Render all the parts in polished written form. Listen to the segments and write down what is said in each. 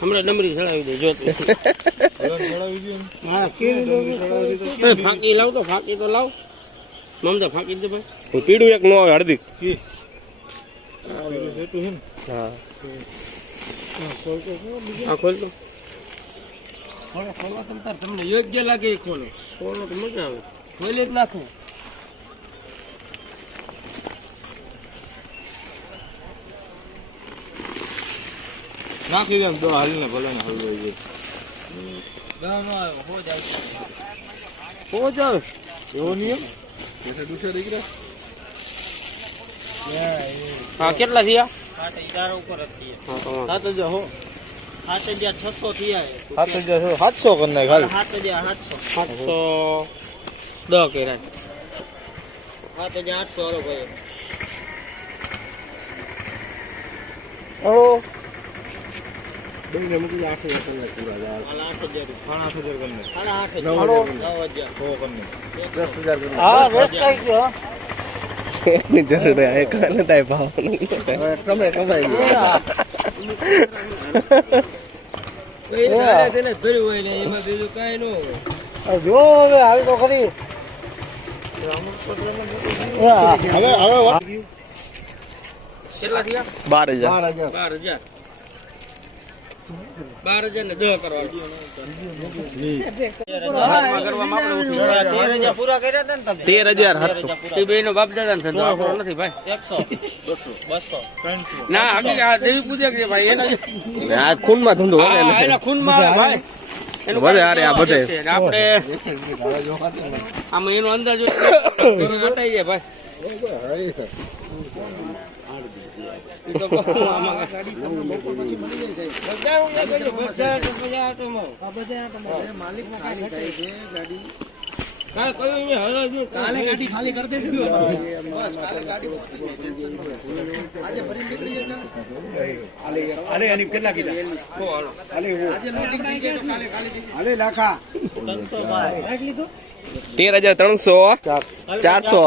હમણાં ડમરી ચડાવી દે જો તું ફાંકી લાવ તો ફાંકી તો લાવ મમતા ફાંકી દે ભાઈ પીડું એક નો આવે હાર્દિક હા ખોલ તો તમને યોગ્ય લાગે એ ખોલો ખોલો તો મજા આવે ખોલી જ નાખો નાખી દે તો હાલીને ભલે ને હલવાઈ હો જાવ એવો નિયમ દુસરા દીકરા હા કેટલા થયા 8,000 ઉપર હતી. હા તો 7,000 હો 7,600 થયા. 7,700 કરી નાખ હાલ 7,700. 810 કર્યા 7,800 હાલો ભાઈ. હલો બેને મૂકી 8,000 પૂરા યાર હાલ 8,000. 8,000 કરી નાખ સાડા 8,000. હલો. 9,000. હો કરી નાખ 10,000 કરી નાખ હા રેટ કઈ ગયો એની જરૂર હે કાને તાય ભાવ કમાઈ તેને ભર્યું હોય ને એમાં બીજું કઈ ન હોય જો હવે આવી તો ખરી હવે કેટલા થયા 12,000 12,000 ને 10 કરવા 13,000 પૂરા કર્યા હતા ને તમે 13,700 એ બેનો બાપ દાદા ને ધંધો આપણો નથી ભાઈ 100 200 300 ના હકીકત આ દેવી પૂજક છે ભાઈ એના આ ખૂનમાં ધંધો હા, એના ખૂનમાં આવે ભાઈ એનું વધે હારે આ બધે. છે ને આપણે આમાં એનો અંદાજો હટાઈ જાય ભાઈ ઈ તો કહું આમાં બધા હું ના કર્યું, બધા આટોમાં. કાંઈ કહ્યું નહીં, હવે જો કાલે ગાડી ખાલી કરી દેશે બસ કાલે ગાડી આજે ભરી નીકળી જાય અરે એની કેટલા કીધા આજે લોડિંગ થઈ જાય તો કાલે ખાલી થઈ જાય. અરે લાખા 13,300 400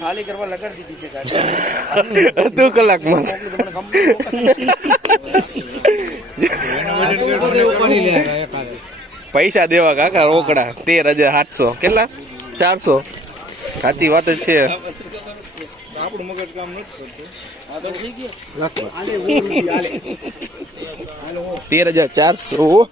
ખાલી કરવા લગાડી દીધી છે ગાડી અડધો કલાકમાં પૈસા દેવા કાકા રોકડા 13,700 કેટલા 400 સાચી વાત જ છે આપણું મગજ કામ નથી કરતું આ તો થઈ ગયો. 13,400